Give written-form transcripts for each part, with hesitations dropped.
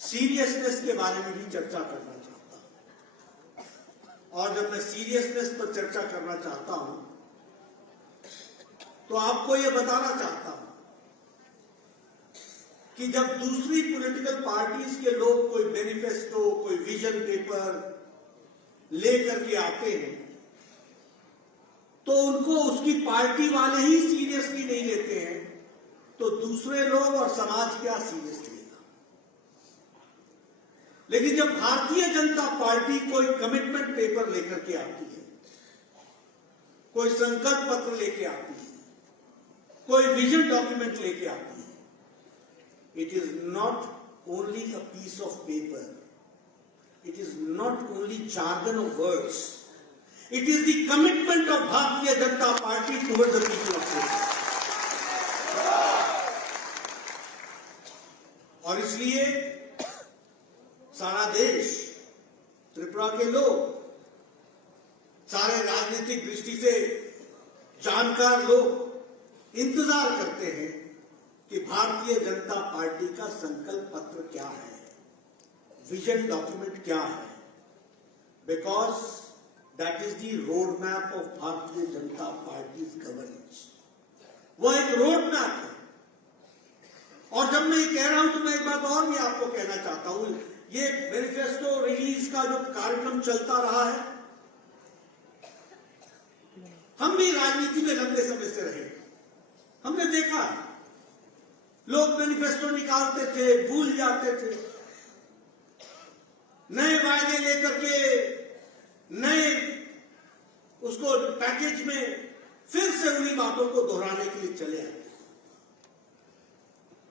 Seriousness के बारे में भी चर्चा करना चाहता हूं। और जब मैं सीरियसनेस पर चर्चा करना चाहता हूं तो आपको यह बताना चाहता हूं कि जब दूसरी पॉलिटिकल पार्टीज के लोग कोई मैनिफेस्टो, कोई विजन पेपर लेकर के आते हैं तो उनको उसकी पार्टी वाले ही सीरियसली नहीं लेते हैं, तो दूसरे लोग और समाज क्या सीरियस लेगा। लेकिन जब भारतीय जनता पार्टी कोई कमिटमेंट पेपर लेकर के आती है, कोई संकल्प पत्र लेके आती है, कोई विजन डॉक्यूमेंट लेके आती है, it is not only a piece of paper, it is not only jargon of words, it is the commitment of Bharatiya Janata Party towards the people of India. और इसलिए सारा देश, त्रिपुरा के लोग, सारे राजनीतिक दृष्टि से जानकार लोग इंतजार करते हैं कि भारतीय जनता पार्टी का संकल्प पत्र क्या है, विजन डॉक्यूमेंट क्या है, because that is the road map of Bharatiya Janata party governance. वह एक रोड मैप है। और जब मैं ये कह रहा हूं तो मैं एक बात और भी आपको कहना चाहता हूं, ये मैनिफेस्टो रिलीज का जो कार्यक्रम चलता रहा है, हम भी राजनीति में लंबे समय से रहे, हमने देखा लोग मैनिफेस्टो निकालते थे, भूल जाते थे, नए वायदे लेकर के नए उसको पैकेज में फिर से उन्हीं बातों को दोहराने के लिए चले आए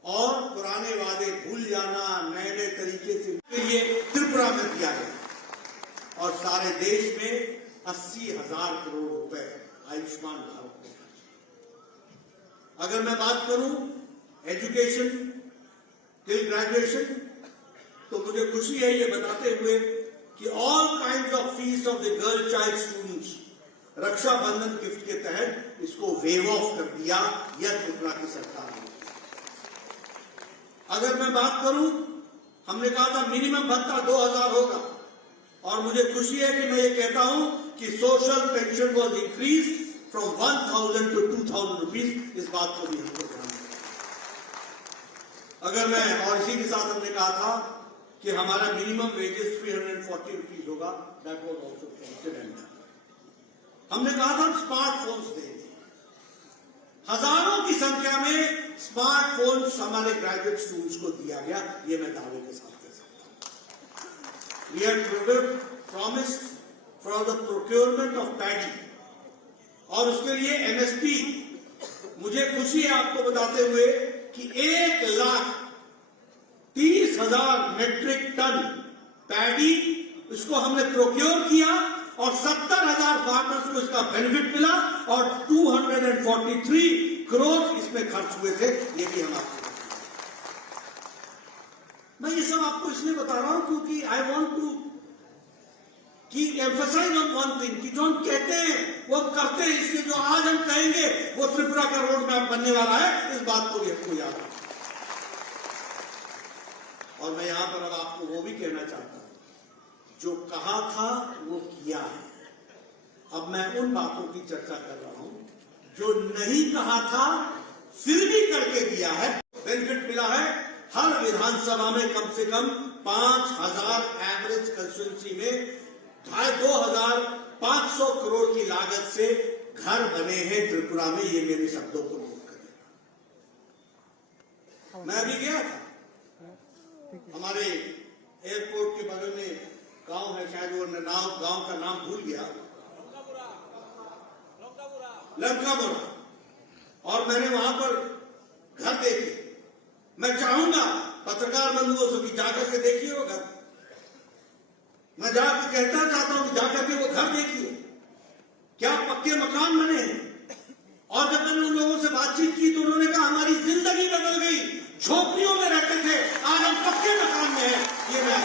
और पुराने वादे भूल जाना, नए नए तरीके से ये त्रिपुरा में किया गया और सारे देश में 80,000 करोड़ रुपए आयुष्मान भारत में। अगर मैं बात करूं एजुकेशन टिल ग्रेजुएशन, तो मुझे खुशी है ये बताते हुए कि all kind of fees of the girl child students Raksha Bandhan gift के तहत इसको वेव ऑफ कर दिया यह त्रिपुरा की सरकार ने। अगर मैं बात करूं, हमने कहा था मिनिमम भत्ता 2,000 होगा और मुझे खुशी है कि मैं ये कहता हूं कि social pension was increase from 1,000 to 2,000 rupees. इस बात को भी हमको ध्यान दें। अगर मैं और इसी के साथ हमने कहा था कि हमारा मिनिमम वेजेस 340 रुपीज होगा, दैट वॉज ऑल्सो प्रेसिडेंट। हमने कहा था स्मार्टफोन्स देंगे, हजारों की संख्या में स्मार्टफोन्स हमारे ग्रेजुएट स्टूडेंट्स को दिया गया, ये मैं दावे के साथ कह सकता हूं। We have promised for the procurement of paddy और उसके लिए एमएसपी, मुझे खुशी है आपको बताते हुए कि 1,30,000 मेट्रिक टन पैडी इसको हमने प्रोक्योर किया और 70,000 फार्मर्स को इसका बेनिफिट मिला और 243 करोड़ इसमें खर्च हुए थे। ये भी हम आपको, मैं ये सब आपको इसलिए बता रहा हूं क्योंकि आई वॉन्ट टू की एम्फसाइज ऑन वन थिंग कि जो हम कहते हैं वो हम करते हैं, इसलिए जो आज हम कहेंगे वो त्रिपुरा का रोड मैप बनने वाला है, इस बात को भी हमको याद रखना। और मैं यहां पर अब आपको वो भी कहना चाहता हूं, जो कहा था वो किया है। अब मैं उन बातों की चर्चा कर रहा हूं जो नहीं कहा था फिर भी करके दिया है। बेनिफिट मिला है, हर विधानसभा में कम से कम 5,000 एवरेज कंस्टिट्यूंसी में 2,500 करोड़ की लागत से घर बने हैं त्रिपुरा में। ये मेरे शब्दों को नोट करें। मैं अभी गया था, हमारे एयरपोर्ट के बगल में गांव है, शायद वो गांव का नाम भूल गया, लंकापुरा, और मैंने वहां पर घर देखे। मैं चाहूंगा पत्रकार बंधुओं से कि जाकर के देखिए वो घर। मैं जाकर कहना चाहता हूं कि जाकर के वो घर देखिए, क्या पक्के मकान बने हैं। और जब मैंने उन लोगों से बातचीत की तो उन्होंने कहा हमारी जिंदगी बदल गई, झोपड़ियों में रहते थे, आज हम पक्के मकान में हैं। ये मैं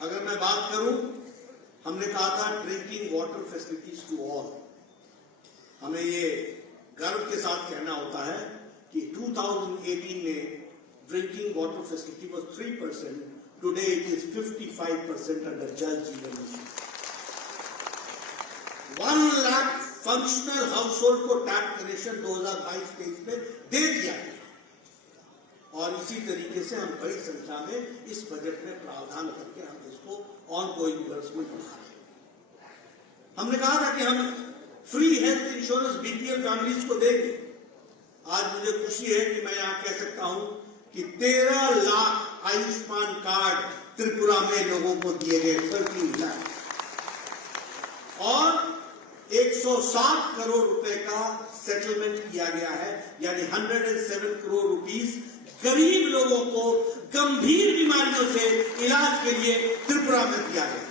अगर मैं बात करूं, हमने कहा था drinking water facilities to all. हमें ये गर्व के साथ कहना होता है कि 2018 में drinking water facility was 3%. Today it is 55% under Jal Jeevan Mission. 1 lakh functional household को टैप कनेक्शन 2022-23 में दे दिया गया और इसी तरीके से हम बड़ी संख्या में इस बजट में प्रावधान करके हम इसको ऑनगोइंग डिसबर्समेंट बढ़ा रहे हैं। हमने कहा था कि हम free health insurance BPL families को देंगे। आज मुझे खुशी है कि मैं यहां कह सकता हूं कि 13 लाख आयुष्मान कार्ड त्रिपुरा में लोगों को दिए गए, 13 लाख, और 107 करोड़ रुपए का सेटलमेंट किया गया है, यानी 107 करोड़ रुपीस गरीब लोगों को गंभीर बीमारियों से इलाज के लिए त्रिपुरा में दिया गया।